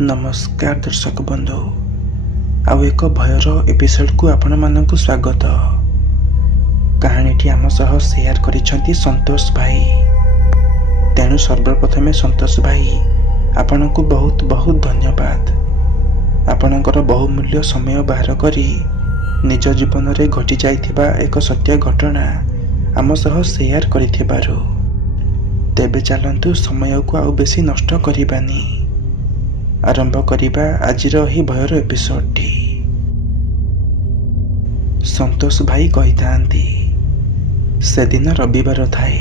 नमस्कार दर्शक बंधु आउ एक भयर एपिसोड को आपण मानक स्वागत। कहानीटी आम सह शेयर करिसेंती संतोष भाई। तेणु सर्वप्रथमे संतोष भाई आपण को बहुत बहुत धन्यवाद। आपणकर बहुमूल्य समय बाहर करी निज जीवन में घटी जाइथिबा एक सत्य घटना आम सह शेयर करिथिबारु। तेबे चलंतु समय को आउ बेसी नष्ट करिबानी, आरंभ करिबा आजिर ही भयर एपिसोडटी। संतोष भाई कहिथांती से दिन रविवार थाए।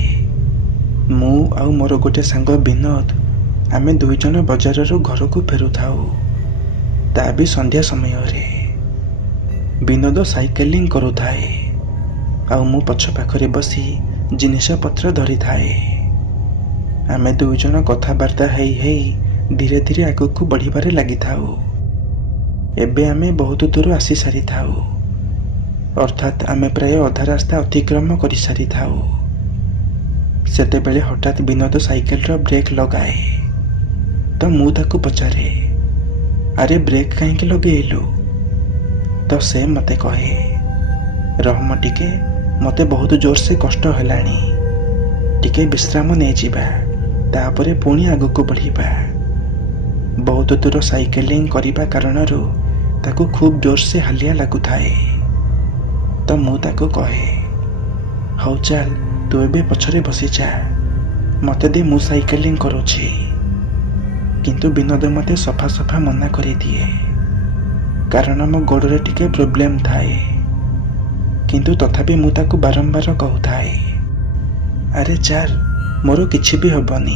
मु आउ मोर गोटे सांग विनोद आमे दुई जन बजाररु घर को फेरु थाउ, ता भी संध्या समय रे। विनोद साइकेलिंग करू थाए आउ मु पछ पाखरे बसी जिनिस पत्र धरी थाए। आमे दुई जन कथाबार्ता हेई हेई धीरे धीरे आग को बढ़िबारे लगी थाउ। एबे आमे बहुत दूर आसी सारी थाउ, अर्थात आमे प्राय अधा रास्ता अतिक्रम करि सारी थाउ। सेते बेले हठात विनोद साइकेल रो ब्रेक लगाए। तो मु ताकू पचारे, अरे ब्रेक कहीं लगेलु? तो से मते कहे, रहम टिके, मते बहुत जोर से कष्ट हेलानी, टिके विश्राम नै जिबा, तापरे पुणी आगको बढ़िबा। बहुत दूर साइकेलिंग करिबा कारणरू ताकू खूब जोर से हालिया लागु थाए। तो मु ताकू कहे, हौ चल तू एबे पछरे बसी जा, मते दे मु साइकेलिंग करूछि। किंतु विनोद मते सफा सफा मना करि दिए, कारण मो गोड़े टिके प्रोब्लेम थाए। किंतु तथापि मु ताकू बारंबार कहूथाए, अरे चार मोर किछि भी हबनी,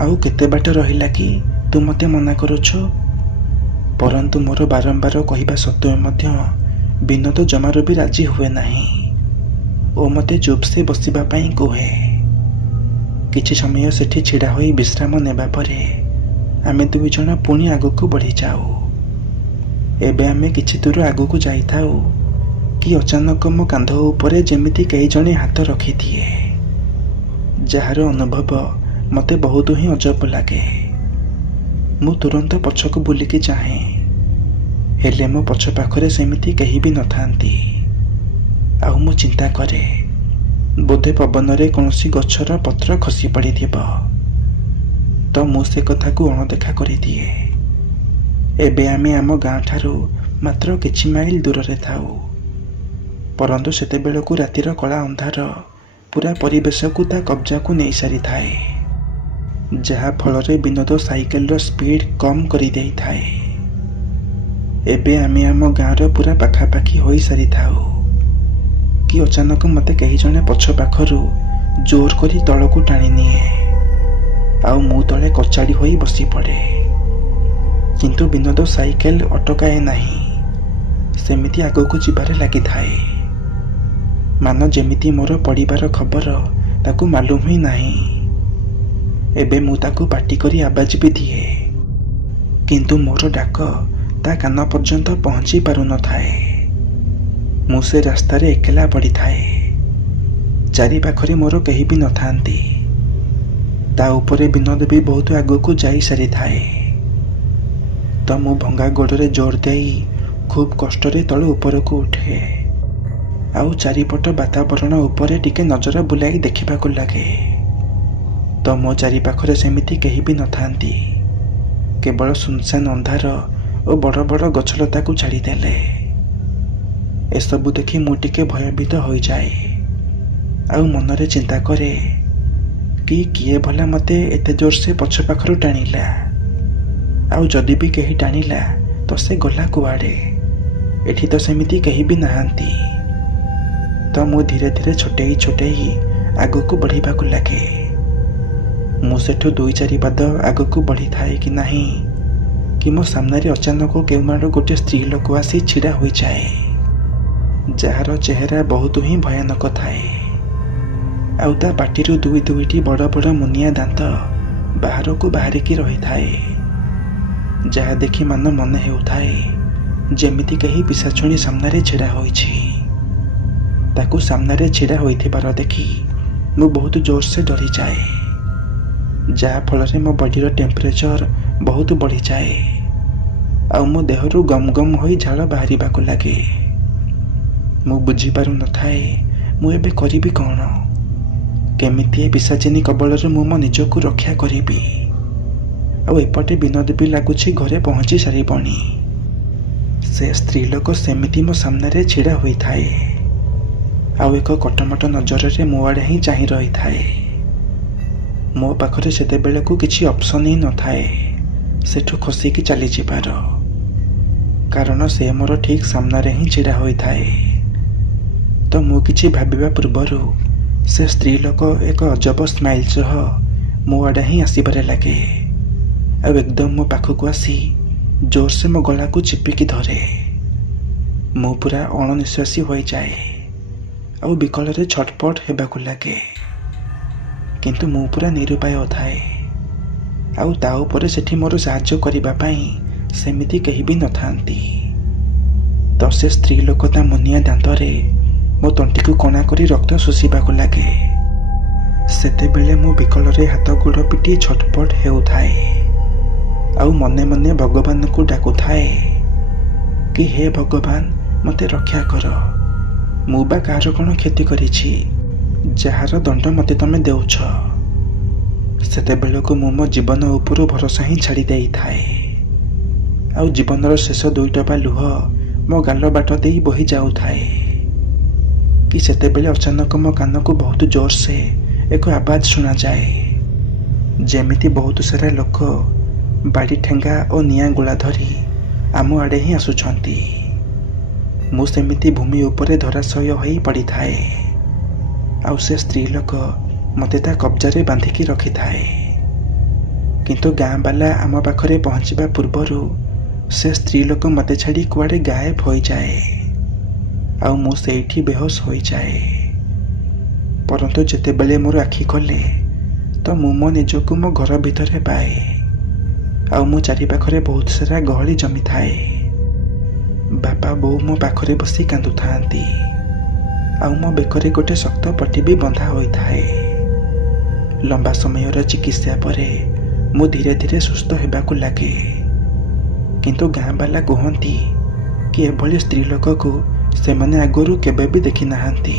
आउ केते बाट रहिला कि तू मते मना करुछु। परंतु मोर बारंबार कहवा सत्वे मध्य विनोद जमारू भी राजी हुए नहीं ओ मते चुप से बसिबा पई कहे। किछि समय सेठी छिड़ा होई विश्राम नेबा परे आमे दुई जन पुणी आगको बढ़ी जाऊ। एबे आमे किछि दूर आगको जाई थाऊ कि अचानक मो कांध उपरे जेमिति कई जणे हाथ रखी दिए, जार अनुभव मते बहुत ही अजब लगे। मु तुरंत पछको बुलिकी चाहे, हेले मो पछ पाखरे सेमिति कहीं भी न थांती। आउ मु चिंता करे, बोधे पवन रे कोनोसी गछर पत्र खसी पड़ी थिबो। तो मु से कथा को अणदेखा करि दिए। एबे आमे आम गाँ ठारू मात्र किछि माइल दूर रे थाउ, परंतु सेते बेलकु रातिर कला अंधार पूरा परिवेश को ता कब्जा को नहीं सारी थाए, जहा फल विनोद साइकेल रो स्पीड कम करि देई थाए। एबे आमे आम गाँर पूरा पाखापाखी होई सारी थाउ कि अचानक मते कही जने पछ पाखरु जोर करी तळकु टाणी निए, आउ मु तळे कचाड़ी होई बसी पड़े। किंतु विनोद साइकेल अटकाए नहीं, सेमिति आगको जिबारे लागि थाए, मान जेमिति मोर पड़िबार खबर ताकू मालूम ही नहीं। एबे मु ताकू पाटी करी आवाज भी दिए, किंतु मोर डाक ता कान पर्यंत पहुंची पारु न थाए। मु से रास्ता रे एकेला पड़ी थाए, चारि पाखरे मोर कहीं भी न थांती। ता उपरे विनोद भी बहुत आगको जाई सारी थाए। तो मु भंगा गोड़े जोर देई खूब कष्ट रे तळ ऊपर को उठे, आउ चारिपट वातावरण उपरे टिके नजर बुलाई देखिबाकु लागे। तो मो चारि पाखरे सेमिति कहीं भी न थांती, केवल सुनसान अंधार और बड़ बड़ गछलता को छाड़ी देले। एसबु देखि मु टिके भयभीत हो जाए, आउ मनरे चिंता करे कि किए भला मते एते जोर से पछ पाखरु टाणिला, आउ जदि भी कहीं टाणिला तो से गला कुआड़े, एठी तो सेमिति कहीं भी नहांती। तो मु धीरे धीरे छोटेई छोटेई आगको बढ़िबाकु लागे। मु सेठु दुई चारि पाद आगको बढ़ी थाए कि नाही कि मो सामने अचानक केउमाडो गोटे स्त्री लोक आसी छिड़ा हो जाए, जार चेहरा बहुत ही भयानक थाए। आउ ता पाटिरु दुई दुईटी बड़ बड़ मुनिया दांत बाहर को बाहरिकी रही थाए, जहा देखि मान मन हेउथाए जेमिति कहीं पिशाचुणी सामने छिड़ा होइछि। ताकू सामने छिड़ा होइथिबार देखि ମୁଁ ବହୁତ ଜୋରସେ ଡରିଯାଏ, ଯାହାଫଳରେ ମୋ ବଡ଼ିର ଟେମ୍ପରେଚର ବହୁତ ବଢ଼ିଯାଏ ଆଉ ମୋ ଦେହରୁ ଗମ ଗମ ହୋଇ ଝାଳ ବାହାରିବାକୁ ଲାଗେ। ମୁଁ ବୁଝିପାରୁନଥାଏ ମୁଁ ଏବେ କରିବି କ'ଣ, କେମିତି ଏ ପିଶାଚିନୀ କବଳରୁ ମୁଁ ମୋ ନିଜକୁ ରକ୍ଷା କରିବି। ଆଉ ଏପଟେ ବିନୋଦ ବି ଲାଗୁଛି ଘରେ ପହଞ୍ଚି ସାରିବଣି। ସେ ସ୍ତ୍ରୀ ଲୋକ ସେମିତି ମୋ ସାମ୍ନାରେ ଛିଡ଼ା ହୋଇଥାଏ ଆଉ ଏକ କଟମଟ ନଜରରେ ମୋ ଆଡ଼େ ହିଁ ଚାହିଁ ରହିଥାଏ। ମୋ ପାଖରେ ସେତେବେଳକୁ କିଛି ଅପସନ୍ ହିଁ ନଥାଏ ସେଠୁ ଖସିକି ଚାଲିଯିବାର, କାରଣ ସେ ମୋର ଠିକ୍ ସାମ୍ନାରେ ହିଁ ଛିଡ଼ା ହୋଇଥାଏ। ତ ମୁଁ କିଛି ଭାବିବା ପୂର୍ବରୁ ସେ ସ୍ତ୍ରୀ ଲୋକ ଏକ ଅଜବ ସ୍ମାଇଲ୍ ସହ ମୋ ଆଡ଼େ ହିଁ ଆସିବାରେ ଲାଗେ ଆଉ ଏକଦମ ମୋ ପାଖକୁ ଆସି ଜୋରସେ ମୋ ଗଳାକୁ ଚିପିକି ଧରେ। ମୁଁ ପୁରା ଅଣନିଶ୍ୱାସୀ ହୋଇଯାଏ ଆଉ ବିକଳରେ ଛଟପଟ ହେବାକୁ ଲାଗେ, କିନ୍ତୁ ମୁଁ ପୁରା ନିରୁପାୟ ଥାଏ ଆଉ ତା ଉପରେ ସେଠି ମୋର ସାହାଯ୍ୟ କରିବା ପାଇଁ ସେମିତି କେହି ବି ନଥାନ୍ତି। ତ ସେ ସ୍ତ୍ରୀ ଲୋକ ତା ମୁନିଆ ଦାନ୍ତରେ ମୋ ତଣ୍ଟିକୁ କଣା କରି ରକ୍ତ ଶୋଷିବାକୁ ଲାଗେ। ସେତେବେଳେ ମୁଁ ବିକଳରେ ହାତ ଗୋଡ଼ ପିଟି ଛଟପଟ ହେଉଥାଏ ଆଉ ମନେ ମନେ ଭଗବାନଙ୍କୁ ଡାକୁଥାଏ କି ହେ ଭଗବାନ ମୋତେ ରକ୍ଷା କର, ମୁଁ ବା କାହାର କ'ଣ କ୍ଷତି କରିଛି ଯାହାର ଦଣ୍ଡ ମୋତେ ତମେ ଦେଉଛ। ସେତେବେଳକୁ ମୁଁ ମୋ ଜୀବନ ଉପରୁ ଭରସା ହିଁ ଛାଡ଼ି ଦେଇଥାଏ ଆଉ ଜୀବନର ଶେଷ 2 ଟୋପା ଲୁହ ମୋ ଗାଲ ବାଟ ଦେଇ ବୋହି ଯାଉଥାଏ କି ସେତେବେଳେ ଅଚାନକ ମୋ କାନକୁ ବହୁତ ଜୋରସେ ଏକ ଆବାଜ ଶୁଣାଯାଏ, ଯେମିତି ବହୁତ ସାରା ଲୋକ ବାଡ଼ି ଠେଙ୍ଗା ଓ ନିଆଁ ଗୁଳା ଧରି ଆମ ଆଡ଼େ ହିଁ ଆସୁଛନ୍ତି। ମୁଁ ସେମିତି ଭୂମି ଉପରେ ଧରାଶୟ ହୋଇ ପଡ଼ିଥାଏ ଆଉ ସେ ସ୍ତ୍ରୀ ଲୋକ ମୋତେ ତା କବ୍ଜାରେ ବାନ୍ଧିକି ରଖିଥାଏ। କିନ୍ତୁ ଗାଁ ବାଲା ଆମ ପାଖରେ ପହଞ୍ଚିବା ପୂର୍ବରୁ ସେ ସ୍ତ୍ରୀ ଲୋକ ମୋତେ ଛାଡ଼ି କୁଆଡ଼େ ଗାୟବ ହୋଇଯାଏ ଆଉ ମୁଁ ସେଇଠି ବେହୋସ ହୋଇଯାଏ। ପରନ୍ତୁ ଯେତେବେଳେ ମୋର ଆଖି ଖୋଲେ ତ ମୁଁ ମୋ ନିଜକୁ ମୋ ଘର ଭିତରେ ପାଏ ଆଉ ମୋ ଚାରିପାଖରେ ବହୁତ ସାରା ଗହଳି ଜମିଥାଏ। ବାପା ବୋଉ ମୋ ପାଖରେ ବସି କାନ୍ଦୁଥାନ୍ତି ଆଉ ମୋ ବେକରେ ଗୋଟେ ଶକ୍ତ ପଟି ବି ବନ୍ଧା ହୋଇଥାଏ। ଲମ୍ବା ସମୟର ଚିକିତ୍ସା ପରେ ମୁଁ ଧୀରେ ଧୀରେ ସୁସ୍ଥ ହେବାକୁ ଲାଗେ, କିନ୍ତୁ ଗାଁ ବାଲା କୁହନ୍ତି କି ଏଭଳି ସ୍ତ୍ରୀ ଲୋକକୁ ସେମାନେ ଆଗରୁ କେବେ ବି ଦେଖି ନାହାନ୍ତି।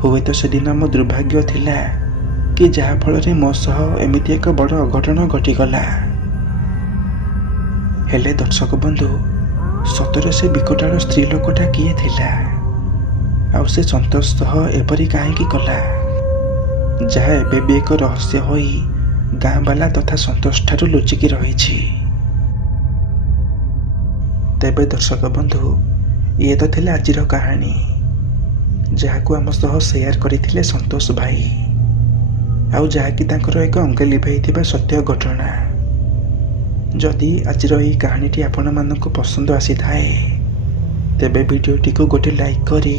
ହୁଏତ ସେଦିନ ମୋ ଦୁର୍ଭାଗ୍ୟ ଥିଲା କି ଯାହାଫଳରେ ମୋ ସହ ଏମିତି ଏକ ବଡ଼ ଅଘଟଣ ଘଟିଗଲା। ହେଲେ ଦର୍ଶକ ବନ୍ଧୁ, ସତରେ ସେ ବିକଟାଳ ସ୍ତ୍ରୀ ଲୋକଟା କିଏ ଥିଲା ଆଉ ସେ ସନ୍ତୋଷ ସହ ଏପରି କାହିଁକି କଲା, ଯାହା ଏବେ ବି ଏକ ରହସ୍ୟ ହୋଇ ଗାଁ ବାଲା ତଥା ସନ୍ତୋଷ ଠାରୁ ଲୁଚିକି ରହିଛି। ତେବେ ଦର୍ଶକ ବନ୍ଧୁ, ଇଏ ତ ଥିଲା ଆଜିର କାହାଣୀ, ଯାହାକୁ ଆମ ସହ ସେୟାର କରିଥିଲେ ସନ୍ତୋଷ ଭାଇ ଆଉ ଯାହାକି ତାଙ୍କର ଏକ ଅଙ୍ଗେ ଲିଭାଇଥିବା ସତ୍ୟ ଘଟଣା। ଯଦି ଆଜିର ଏହି କାହାଣୀଟି ଆପଣମାନଙ୍କୁ ପସନ୍ଦ ଆସିଥାଏ ତେବେ ଭିଡ଼ିଓଟିକୁ ଗୋଟେ ଲାଇକ୍ କରି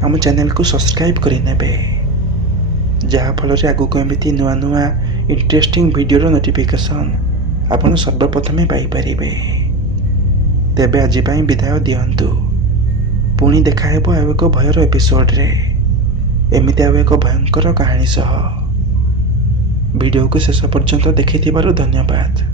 ଆମ ଚ୍ୟାନେଲକୁ ସବସ୍କ୍ରାଇବ୍ କରିନେବେ, ଯାହାଫଳରେ ଆଗକୁ ଏମିତି ନୂଆ ନୂଆ ଇଣ୍ଟରେଷ୍ଟିଂ ଭିଡ଼ିଓର ନୋଟିଫିକେସନ୍ ଆପଣ ସର୍ବପ୍ରଥମେ ପାଇପାରିବେ। ତେବେ ଆଜି ପାଇଁ ବିଦାୟ ଦିଅନ୍ତୁ। ପୁଣି ଦେଖା ହେବ ଆଉ ଏକ ଭୟର ଏପିସୋଡ଼ରେ ଏମିତି ଆଉ ଏକ ଭୟଙ୍କର କାହାଣୀ ସହ। ଭିଡ଼ିଓକୁ ଶେଷ ପର୍ଯ୍ୟନ୍ତ ଦେଖିଥିବାରୁ ଧନ୍ୟବାଦ।